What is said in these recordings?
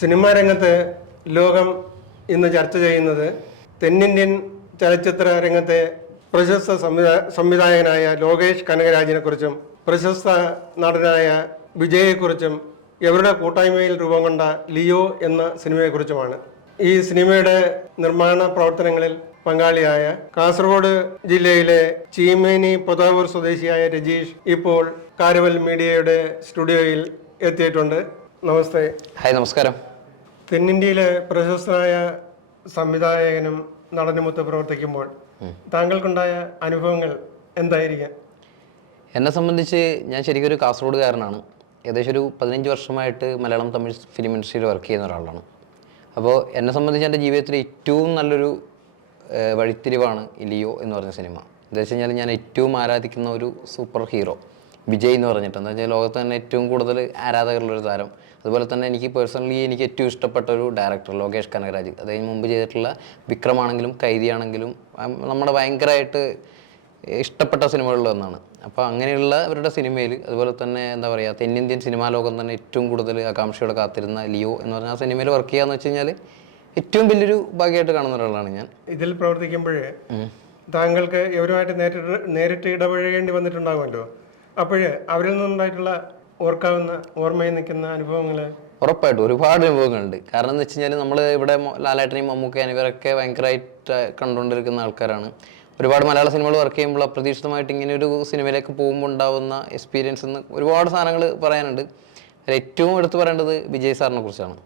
Cinema രംഗത്ത് ലോകം ഇന്ന് ചർച്ച ചെയ്യുന്നത് തെന്നിന്ത്യൻ ചലച്ചിത്ര രംഗത്തെ പ്രശസ്ത സംവിധായകനായ ലോകേഷ് കനകരാജിനെക്കുറിച്ചും പ്രശസ്ത നടനായ വിജയെക്കുറിച്ചും ഇവരുടെ കൂട്ടായ്മയിൽ രൂപം കൊണ്ട ലിയോ എന്ന സിനിമയെക്കുറിച്ചുമാണ്. ഈ സിനിമയുടെ നിർമ്മാണ പ്രവർത്തനങ്ങളിൽ പങ്കാളിയായ കാസർഗോഡ് ജില്ലയിലെ ചീമേനി പൊതാവൂർ സ്വദേശിയായ രജീഷ് ഇപ്പോൾ കാരവൽ മീഡിയയുടെ സ്റ്റുഡിയോയിൽ എത്തിയിട്ടുണ്ട്. നമസ്തേ. ഹായ്, നമസ്കാരം. തെന്നിന്ത്യയിലെ പ്രശസ്തനായ സംവിധായകനും നടനുമൊത്ത് പ്രവർത്തിക്കുമ്പോൾ താങ്കൾക്കുണ്ടായ അനുഭവങ്ങൾ എന്തായിരിക്കാം? എന്നെ സംബന്ധിച്ച് ഞാൻ ശരിക്കും ഒരു കാസർഗോഡുകാരനാണ്. ഏകദേശം ഒരു 15 വർഷമായിട്ട് മലയാളം തമിഴ് ഫിലിം ഇൻഡസ്ട്രിയിൽ വർക്ക് ചെയ്യുന്ന ഒരാളാണ്. അപ്പോൾ എന്നെ സംബന്ധിച്ച് എൻ്റെ ജീവിതത്തിലെ ഏറ്റവും നല്ലൊരു വഴിത്തിരിവാണ് ഈ ലിയോ എന്ന് പറഞ്ഞ സിനിമ. എന്താ വെച്ച് കഴിഞ്ഞാൽ ഞാൻ ഏറ്റവും ആരാധിക്കുന്ന ഒരു സൂപ്പർ ഹീറോ വിജയ് എന്ന് പറഞ്ഞിട്ട്, എന്താ വെച്ചാൽ ലോകത്ത് തന്നെ ഏറ്റവും കൂടുതൽ ആരാധകരുള്ളൊരു താരം. അതുപോലെ തന്നെ എനിക്ക് പേഴ്സണലി എനിക്ക് ഏറ്റവും ഇഷ്ടപ്പെട്ട ഒരു ഡയറക്ടർ ലോകേഷ് കനകരാജ്. അദ്ദേഹം മുമ്പ് ചെയ്തിട്ടുള്ള വിക്രമാണെങ്കിലും കൈദിയാണെങ്കിലും നമ്മുടെ ഭയങ്കരമായിട്ട് ഇഷ്ടപ്പെട്ട സിനിമകളിൽ ഒന്നാണ്. അപ്പോൾ അങ്ങനെയുള്ള അവരുടെ സിനിമയിൽ അതുപോലെ തന്നെ എന്താ പറയുക, തെന്നിന്ത്യൻ സിനിമാ ലോകം തന്നെ ഏറ്റവും കൂടുതൽ ആകാംക്ഷയോടെ കാത്തിരുന്ന ലിയോ എന്ന് പറഞ്ഞ ആ സിനിമയിൽ വർക്ക് ചെയ്യാന്ന് വെച്ച് കഴിഞ്ഞാൽ ഏറ്റവും വലിയൊരു ഭാഗ്യമായിട്ട് കാണുന്ന ഒരാളാണ് ഞാൻ. ഇതിൽ പ്രവർത്തിക്കുമ്പോഴേ താങ്കൾക്ക് ഇവരുമായിട്ട് നേരിട്ട് ഇടപഴകേണ്ടി വന്നിട്ടുണ്ടാകുമല്ലോ. അപ്പോഴേ അവരിൽ നിന്നുണ്ടായിട്ടുള്ള ഓർക്കാവുന്ന ഓർമ്മയിൽ നിൽക്കുന്ന അനുഭവങ്ങൾ? ഉറപ്പായിട്ടും ഒരുപാട് അനുഭവങ്ങളുണ്ട്. കാരണം എന്ന് വെച്ച് കഴിഞ്ഞാൽ നമ്മൾ ഇവിടെ ലാലേട്ടനെയും മമ്മൂക്കയും ഇവരൊക്കെ ഭയങ്കരമായിട്ട് കണ്ടുകൊണ്ടിരിക്കുന്ന ആൾക്കാരാണ്. ഒരുപാട് മലയാള സിനിമകൾ വർക്ക് ചെയ്യുമ്പോൾ അപ്രതീക്ഷിതമായിട്ട് ഇങ്ങനെ ഒരു സിനിമയിലേക്ക് പോകുമ്പോൾ ഉണ്ടാവുന്ന എക്സ്പീരിയൻസ് എന്ന് ഒരുപാട് സാധനങ്ങൾ പറയാനുണ്ട്. അതിൽ ഏറ്റവും എടുത്തു പറയേണ്ടത് വിജയ് സാറിനെ കുറിച്ചാണ്.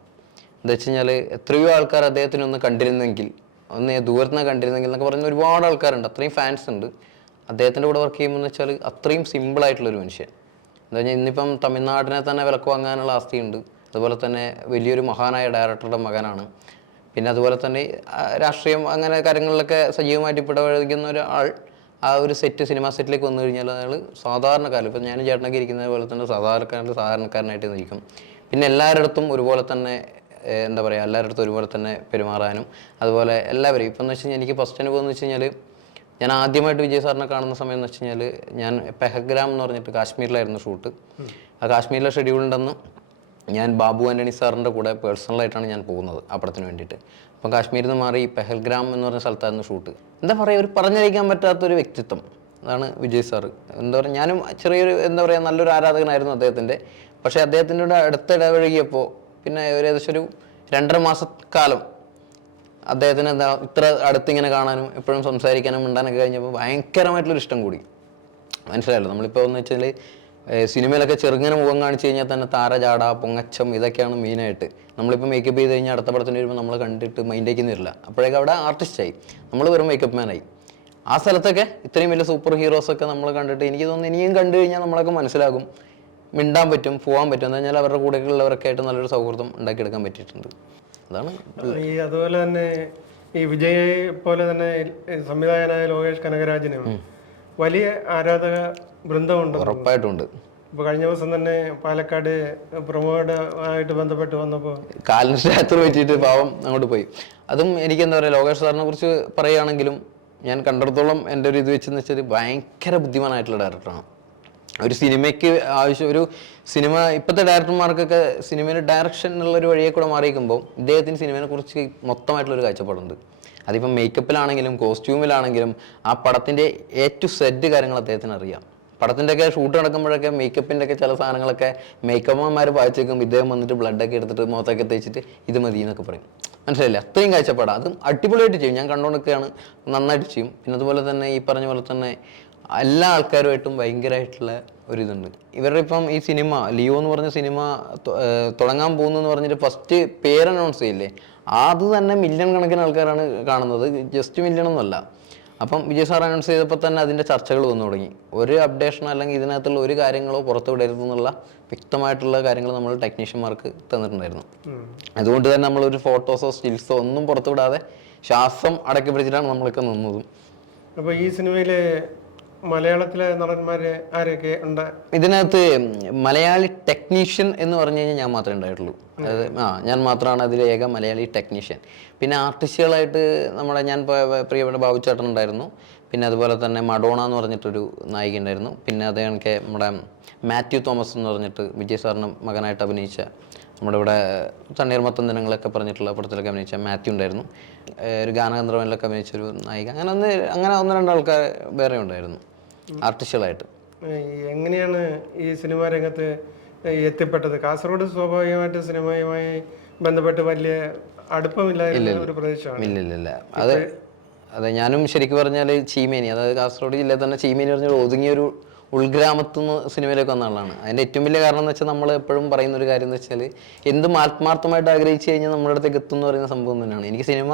എന്താ വെച്ച് കഴിഞ്ഞാൽ എത്രയോ ആൾക്കാർ അദ്ദേഹത്തിനെ ഒന്ന് കണ്ടിരുന്നെങ്കിൽ, ഒന്ന് ദൂരത്തുനിന്ന് കണ്ടിരുന്നെങ്കിൽ എന്നൊക്കെ പറയുന്ന ഒരുപാട് ആൾക്കാരുണ്ട്. അത്രയും ഫാൻസ് ഉണ്ട് അദ്ദേഹത്തിൻ്റെ കൂടെ വർക്ക് ചെയ്യുമ്പോൾ. എന്ന് വെച്ചാൽ അത്രയും സിമ്പിളായിട്ടുള്ളൊരു മനുഷ്യൻ. എന്താ പറഞ്ഞാൽ ഇന്നിപ്പം തമിഴ്നാടിനെ തന്നെ വിലക്ക് വാങ്ങാനുള്ള ആസ്തിയുണ്ട്. അതുപോലെ തന്നെ വലിയൊരു മഹാനായ ഡയറക്ടറുടെ മകനാണ്. പിന്നെ അതുപോലെ തന്നെ രാഷ്ട്രീയം അങ്ങനെ കാര്യങ്ങളിലൊക്കെ സജീവമായിട്ട് ഇടപഴകുന്ന ഒരാൾ ആ ഒരു സിനിമാ സെറ്റിലേക്ക് വന്നു കഴിഞ്ഞാൽ അയാൾ സാധാരണക്കാരൻ, ഇപ്പം ഞാൻ ചേട്ടനൊക്കെ ഇരിക്കുന്നത് പോലെ തന്നെ സാധാരണക്കാരനായിട്ട് നിൽക്കും. പിന്നെ എല്ലാവരുടെ ഒരുപോലെ തന്നെ എന്താ പറയുക, എല്ലാവരുടെ ഒരുപോലെ തന്നെ പെരുമാറാനും അതുപോലെ എല്ലാവരും ഇപ്പം എന്ന് വെച്ച് കഴിഞ്ഞാൽ എനിക്ക് ഫസ്റ്റ് അനുഭവം എന്ന് വെച്ച് കഴിഞ്ഞാൽ ഞാൻ ആദ്യമായിട്ട് വിജയ് സാറിനെ കാണുന്ന സമയം എന്ന് വെച്ച് കഴിഞ്ഞാൽ ഞാൻ പെഹഗ്രാം എന്ന് പറഞ്ഞിട്ട് കാശ്മീരിലായിരുന്നു ഷൂട്ട്. ആ കാശ്മീരിലെ ഷെഡ്യൂളുണ്ടെന്ന് ഞാൻ ബാബു ആൻ്റണി സാറിൻ്റെ കൂടെ പേഴ്സണലായിട്ടാണ് ഞാൻ പോകുന്നത് ആ പടത്തിന് വേണ്ടിയിട്ട്. അപ്പം കാശ്മീരിൽ നിന്ന് മാറി പെഹൽഗ്രാം എന്ന് പറഞ്ഞ സ്ഥലത്തായിരുന്നു ഷൂട്ട്. എന്താ പറയുക, ഒരു പറഞ്ഞറിയിക്കാൻ പറ്റാത്തൊരു വ്യക്തിത്വം അതാണ് വിജയ് സാറ്. എന്താ പറയുക, ഞാനും ചെറിയൊരു എന്താ പറയുക നല്ലൊരു ആരാധകനായിരുന്നു അദ്ദേഹത്തിൻ്റെ. പക്ഷേ അദ്ദേഹത്തിൻ്റെ കൂടെ ഇടപഴകിയപ്പോൾ പിന്നെ ഏകദേശം ഒരു 2.5 മാസക്കാലം അദ്ദേഹത്തിന് എന്താ ഇത്ര അടുത്തിങ്ങനെ കാണാനും എപ്പോഴും സംസാരിക്കാനും മിണ്ടാനൊക്കെ കഴിഞ്ഞപ്പോൾ ഭയങ്കരമായിട്ടുള്ളൊരു ഇഷ്ടം കൂടി. മനസ്സിലായല്ലോ, നമ്മളിപ്പോൾ എന്ന് വെച്ചാൽ സിനിമയിലൊക്കെ ചെറുങ്ങനെ മുഖം കാണിച്ചു കഴിഞ്ഞാൽ തന്നെ താരജാട പൊങ്ങച്ചം ഇതൊക്കെയാണ് മെയിനായിട്ട്. നമ്മളിപ്പോൾ മേക്കപ്പ് ചെയ്ത് കഴിഞ്ഞാൽ അടുത്ത പടത്തിന് വരുമ്പോൾ നമ്മൾ കണ്ടിട്ട് മൈൻഡേക്ക് വരില്ല. അപ്പോഴേക്കും അവിടെ ആർട്ടിസ്റ്റായി, നമ്മൾ വെറും മേക്കപ്പ് മാനായി. ആ സ്ഥലത്തൊക്കെ ഇത്രയും വലിയ സൂപ്പർ ഹീറോസൊക്കെ നമ്മൾ കണ്ടിട്ട് എനിക്ക് തോന്നുന്നു ഇനിയും കണ്ടു കഴിഞ്ഞാൽ നമ്മളൊക്കെ മനസ്സിലാകും, മിണ്ടാൻ പറ്റും, പോകാൻ പറ്റും. എന്താ പറഞ്ഞാൽ അവരുടെ കൂടെയുള്ളവരൊക്കെ ആയിട്ട് നല്ലൊരു സൗഹൃദം ഉണ്ടാക്കിയെടുക്കാൻ പറ്റിയിട്ടുണ്ട്. അതാണ്. അതുപോലെ തന്നെ ഈ വിജയ് പോലെ തന്നെ സംവിധായകനായ ലോകേഷ് കനകരാജിന് വലിയ ആരാധക ബൃന്ദമുണ്ട്. ഉറപ്പായിട്ടുണ്ട്. ഇപ്പൊ കഴിഞ്ഞ ദിവസം തന്നെ പാലക്കാട് പ്രൊമോഡായിട്ട് ബന്ധപ്പെട്ട് വന്നപ്പോൾ കാലിന് സ്റ്റാച്ചർ വെച്ചിട്ട് പാവം അങ്ങോട്ട് പോയി. അതും എനിക്ക് എന്താ പറയുക, ലോകേഷ് സാറിനെ കുറിച്ച് പറയുകയാണെങ്കിലും ഞാൻ കണ്ടിടത്തോളം എൻ്റെ ഒരു ഇത് വെച്ചെന്ന് വെച്ചാൽ ഭയങ്കര ബുദ്ധിമാനായിട്ടുള്ള ഡയറക്ടറാണ്. ഒരു സിനിമയ്ക്ക് ഒരു സിനിമ ഇപ്പോഴത്തെ ഡയറക്ടർമാർക്കൊക്കെ സിനിമയുടെ ഡയറക്ഷൻ എന്നുള്ളൊരു വഴിയെ കൂടെ മാറിയിരിക്കുമ്പോൾ ഇദ്ദേഹത്തിന് സിനിമയെ കുറിച്ച് മൊത്തമായിട്ടുള്ളൊരു കാഴ്ചപ്പാടുണ്ട്. അതിപ്പം മേക്കപ്പിലാണെങ്കിലും കോസ്റ്റ്യൂമിലാണെങ്കിലും ആ പടത്തിൻ്റെ ടു സെറ്റ് കാര്യങ്ങൾ അദ്ദേഹത്തിന് അറിയാം. പടത്തിൻ്റെ ഒക്കെ ഷൂട്ട് നടക്കുമ്പോഴൊക്കെ മേക്കപ്പിൻ്റെ ഒക്കെ ചില സാധനങ്ങളൊക്കെ മേക്കപ്പന്മാർ വായിച്ചേക്കും, ഇദ്ദേഹം വന്നിട്ട് ബ്ലഡൊക്കെ എടുത്തിട്ട് മുഖത്തൊക്കെ തേച്ചിട്ട് ഇത് മതി എന്നൊക്കെ പറയും. മനസ്സിലായില്ലേ, അത്രയും കാഴ്ചപ്പാടാണ്. അതും അടിപൊളിയായിട്ട് ചെയ്യും. ഞാൻ കണ്ടുകൊണ്ടൊക്കെയാണ്, നന്നായിട്ട് ചെയ്യും. പിന്നെ അതുപോലെ തന്നെ ഈ പറഞ്ഞ പോലെ തന്നെ എല്ലാ ആൾക്കാരുമായിട്ടും ഭയങ്കരമായിട്ടുള്ള ഒരിതുണ്ട്. ഇവരുടെ ഇപ്പം ഈ സിനിമ ലിയോ എന്ന് പറഞ്ഞ സിനിമ തുടങ്ങാൻ പോകുന്നു എന്ന് പറഞ്ഞിട്ട് ഫസ്റ്റ് പേര് അനൗൺസ് ചെയ്യില്ലേ, അത് തന്നെ മില്യൺ കണക്കിന് ആൾക്കാരാണ് കാണുന്നത്, ജസ്റ്റ് മില്യൺ ഒന്നുമല്ല. അപ്പം വിജയ് സാർ അനൗൺസ് ചെയ്തപ്പോൾ തന്നെ അതിൻ്റെ ചർച്ചകൾ വന്നു തുടങ്ങി. ഒരു അപ്ഡേഷനോ അല്ലെങ്കിൽ ഇതിനകത്തുള്ള ഒരു കാര്യങ്ങളോ പുറത്തു വിടരുത് എന്നുള്ള വ്യക്തമായിട്ടുള്ള കാര്യങ്ങൾ നമ്മൾ ടെക്നീഷ്യന്മാർക്ക് തന്നിട്ടുണ്ടായിരുന്നു. അതുകൊണ്ട് തന്നെ നമ്മളൊരു ഫോട്ടോസോ സ്റ്റിൽസോ ഒന്നും പുറത്തു വിടാതെ ശ്വാസം അടക്കി പിടിച്ചിട്ടാണ് നമ്മളൊക്കെ നിന്നതും. അപ്പോൾ ഈ സിനിമയിലെ മലയാളത്തിലെ നടന്മാര് ആരൊക്കെ ഉണ്ട്? ഇതിനകത്ത് മലയാളി ടെക്നീഷ്യൻ എന്ന് പറഞ്ഞു കഴിഞ്ഞാൽ ഞാൻ മാത്രമേ ഉണ്ടായിട്ടുള്ളൂ. അതായത് ഞാൻ മാത്രമാണ് അതിലെ ഏക മലയാളി ടെക്നീഷ്യൻ. പിന്നെ ആർട്ടിസ്റ്റുകളായിട്ട് ഞാൻ പ്രിയപ്പെട്ട ബാബുച്ചേട്ടൻ ഉണ്ടായിരുന്നു. പിന്നെ അതുപോലെ തന്നെ മഡോണ എന്ന് പറഞ്ഞിട്ടൊരു നായിക ഉണ്ടായിരുന്നു. പിന്നെ അത് കണക്കെ നമ്മുടെ മാത്യു തോമസ് എന്ന് പറഞ്ഞിട്ട് വിജയ് സാറിന് മകനായിട്ട് അഭിനയിച്ച നമ്മുടെ ഇവിടെ തണ്ണീർമത്തൻ ദിനങ്ങളൊക്കെ പറഞ്ഞിട്ടുള്ള പടത്തിലൊക്കെ അഭിനയിച്ച മാത്യു ഉണ്ടായിരുന്നു. ഒരു ഗാനഗന്ധർവനിലൊക്കെ അഭിനയിച്ചൊരു നായിക, അങ്ങനെ ഒന്ന് രണ്ട് ആൾക്കാർ വേറെ ഉണ്ടായിരുന്നു ആർട്ടിസ്റ്റുകളായിട്ട്. എങ്ങനെയാണ് ഈ സിനിമാ രംഗത്ത് എത്തിപ്പെട്ടത്? കാസർഗോഡ് സ്വാഭാവികമായിട്ട് സിനിമയുമായി ബന്ധപ്പെട്ട് വലിയ അടുപ്പമില്ലായിരുന്ന ഒരു പ്രദേശമാണ്. ഇല്ല അതെ ഞാനും ശരിക്കും പറഞ്ഞാൽ ചീമേനി, അതായത് കാസർഗോഡ് ജില്ലയിൽ തന്നെ ചീമേനി പറഞ്ഞാൽ ഒതുങ്ങിയൊരു ഉൾഗ്രാമത്തു നിന്ന് സിനിമയിലേക്ക് വന്ന ആളാണ്. അതിൻ്റെ ഏറ്റവും വലിയ കാരണം എന്ന് വെച്ചാൽ നമ്മൾ എപ്പോഴും പറയുന്ന ഒരു കാര്യം എന്ന് വെച്ചാൽ എന്തും ആത്മാർത്ഥമായിട്ട് ആഗ്രഹിച്ചു കഴിഞ്ഞാൽ നമ്മുടെ അടുത്തേക്ക് എത്തും എന്ന് പറയുന്ന സംഭവം തന്നെയാണ്. എനിക്ക് സിനിമ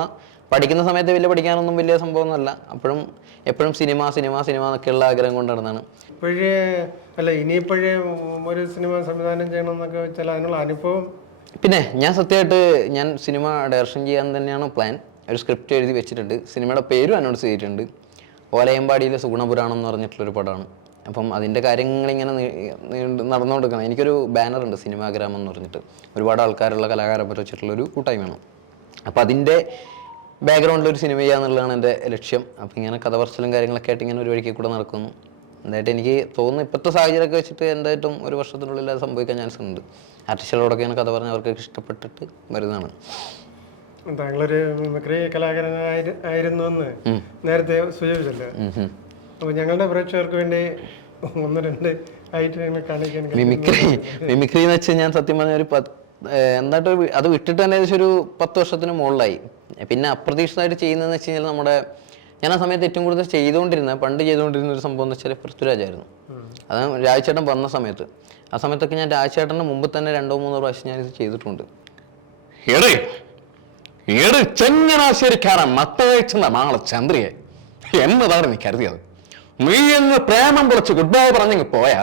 പഠിക്കുന്ന സമയത്ത് പഠിക്കാനൊന്നും വലിയ സംഭവമൊന്നുമല്ല, എപ്പോഴും സിനിമ എന്നൊക്കെയുള്ള ആഗ്രഹം കൊണ്ട് നടന്നാണ്. ഇനിയിപ്പോഴേ ഒരു സിനിമ സംവിധാനം ചെയ്യണമെന്നൊക്കെ വെച്ചാൽ അതിനുള്ള അനുഭവം. പിന്നെ ഞാൻ സിനിമ ഡയറക്ഷൻ ചെയ്യാൻ തന്നെയാണ് പ്ലാൻ. ഒരു സ്ക്രിപ്റ്റ് എഴുതി വെച്ചിട്ടുണ്ട്, സിനിമയുടെ പേരും അനൗൺസ് ചെയ്തിട്ടുണ്ട്. ഓലയമ്പാടിയിലെ സുഗുണപുരാണം എന്ന് പറഞ്ഞിട്ടുള്ളൊരു പടമാണ്. അപ്പം അതിൻ്റെ കാര്യങ്ങളിങ്ങനെ നടന്നുകൊടുക്കണം. എനിക്കൊരു ബാനറുണ്ട്, സിനിമാഗ്രാമം എന്ന് പറഞ്ഞിട്ട്, ഒരുപാട് ആൾക്കാരുള്ള കലാകാരന്മാർ വെച്ചിട്ടുള്ളൊരു കൂട്ടായ്മയാണ്. അപ്പോൾ അതിൻ്റെ ബാക്ക്ഗ്രൗണ്ടിലൊരു സിനിമ ചെയ്യുക എന്നുള്ളതാണ് എൻ്റെ ലക്ഷ്യം. അപ്പോൾ ഇങ്ങനെ കഥ പറച്ചിലും കാര്യങ്ങളൊക്കെ ആയിട്ട് ഇങ്ങനെ ഒരു വഴിക്ക് കൂടെ നടക്കുന്നു. എന്തായിട്ട് എനിക്ക് തോന്നുന്നു ഇപ്പോഴത്തെ സാഹചര്യമൊക്കെ വെച്ചിട്ട് എന്തായിട്ടും ഒരു വർഷത്തിനുള്ളിൽ അത് സംഭവിക്കാൻ ചാൻസ് ഉണ്ട്. ആർട്ടിസ്റ്റുകളോടൊക്കെയാണ് കഥ പറഞ്ഞ് അവർക്ക് ഇഷ്ടപ്പെട്ടിട്ട് വരുന്നതാണ്. താങ്കളൊരു മിമിക്രി കലാകാരനായിരുന്നു എന്ന് നേരത്തെ സൂചിപ്പിച്ചല്ലോ. അപ്പോൾ ഞങ്ങളുടെ പ്രേക്ഷകർക്ക് വേണ്ടി ഒന്ന് രണ്ട് ആയിട്ട് കാണിക്കാൻ. മിമിക്രി എന്ന് വെച്ചാൽ ഞാൻ സത്യം പറഞ്ഞ ഒരു എന്തായിട്ട് അത് വിട്ടിട്ട് തന്നെ ഏകദേശം ഒരു 10 വർഷത്തിന് മുകളിലായി. പിന്നെ അപ്രതീക്ഷിതമായിട്ട് ചെയ്യുന്നതെന്ന് വെച്ച് കഴിഞ്ഞാൽ ഞാൻ ആ സമയത്ത് ഏറ്റവും കൂടുതൽ പണ്ട് ചെയ്തുകൊണ്ടിരുന്ന ഒരു സംഭവം എന്ന് വെച്ചാൽ പൃഥ്വിരാജായിരുന്നു. അത് രാജചേട്ടൻ വന്ന സമയത്ത്, ആ സമയത്തൊക്കെ ഞാൻ രാജചേട്ടൻ്റെ മുമ്പ് തന്നെ 2-3 പ്രാവശ്യം ഞാനിത് ചെയ്തിട്ടുണ്ട്. ചങ്ങനാശ്ശേരിക്കാരൻ മത്തയച്ചെന്ന മാളെ ചന്ദ്രിയെ എന്നതാണ് നീ കരുതിയത്? നീ എന്ന് പ്രേമം കുറച്ച് ഗുഡ് ബൈ പറഞ്ഞെങ്കിൽ പോയാ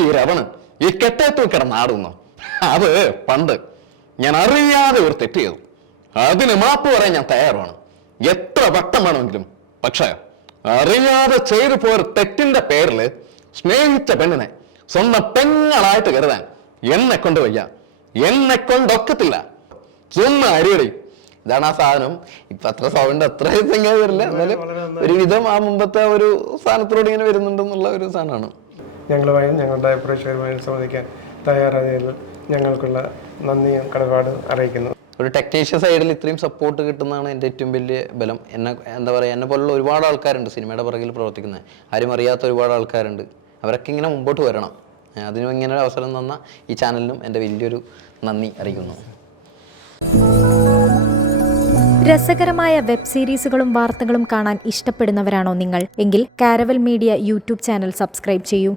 ഈ രവണ് ഈ കെട്ടേത്തു കിടന്നാടുന്നു. അത് പണ്ട് ഞാൻ അറിയാതെ ഒരു തെറ്റ് ചെയ്തു, അതിന് മാപ്പ് പറയാൻ ഞാൻ തയ്യാറാണ്, എത്ര വട്ടം വേണമെങ്കിലും. പക്ഷെ അറിയാതെ ചെയ്തു പോയൊരു തെറ്റിന്റെ പേരിൽ സ്നേഹിച്ച പെണ്ണിനെ സ്വന്തം പെങ്ങളായിട്ട് കരുതാൻ എന്നെ കൊണ്ട് വയ്യ, എന്നെ കൊണ്ടൊക്കത്തില്ല. സ്വന്തം അരിയടി. ഇതാണ് ആ സാധനം. ഇപ്പൊ അത്ര സൗണ്ട് അത്ര ഇങ്ങനെ വരില്ല, എന്നാലും ഒരുവിധം ആ മുമ്പത്തെ ഒരു സ്ഥാനത്തിലൂടെ ഇങ്ങനെ വരുന്നുണ്ടെന്നുള്ള ഒരു സാധനമാണ്. ഞങ്ങളുമായും ഞങ്ങളുടെ പ്രേക്ഷകരുമായും സംവദിക്കാൻ തയ്യാറായതിൽ ഞങ്ങൾക്കുള്ള നന്ദിയും കടപ്പാടും അറിയിക്കുന്നു. ഒരു ടെക്നീഷ്യൻ സൈഡിൽ ഇത്രയും സപ്പോർട്ട് കിട്ടുന്നതാണ് എൻ്റെ ഏറ്റവും വലിയ ബലം. എന്നെ പോലുള്ള ഒരുപാട് ആൾക്കാരുണ്ട് സിനിമയുടെ പുറകിൽ പ്രവർത്തിക്കുന്നത്, ആരും അറിയാത്ത ഒരുപാട് ആൾക്കാരുണ്ട്. അവരൊക്കെ ഇങ്ങനെ മുമ്പോട്ട് വരണം. അതിനും ഇങ്ങനെ ഒരു അവസരം തന്ന ഈ ചാനലിനും എൻ്റെ വലിയൊരു നന്ദി അറിയിക്കുന്നു. രസകരമായ വെബ് സീരീസുകളും വാർത്തകളും കാണാൻ ഇഷ്ടപ്പെടുന്നവരാണോ നിങ്ങൾ? എങ്കിൽ caravel media YouTube channel subscribe ചെയ്യൂ.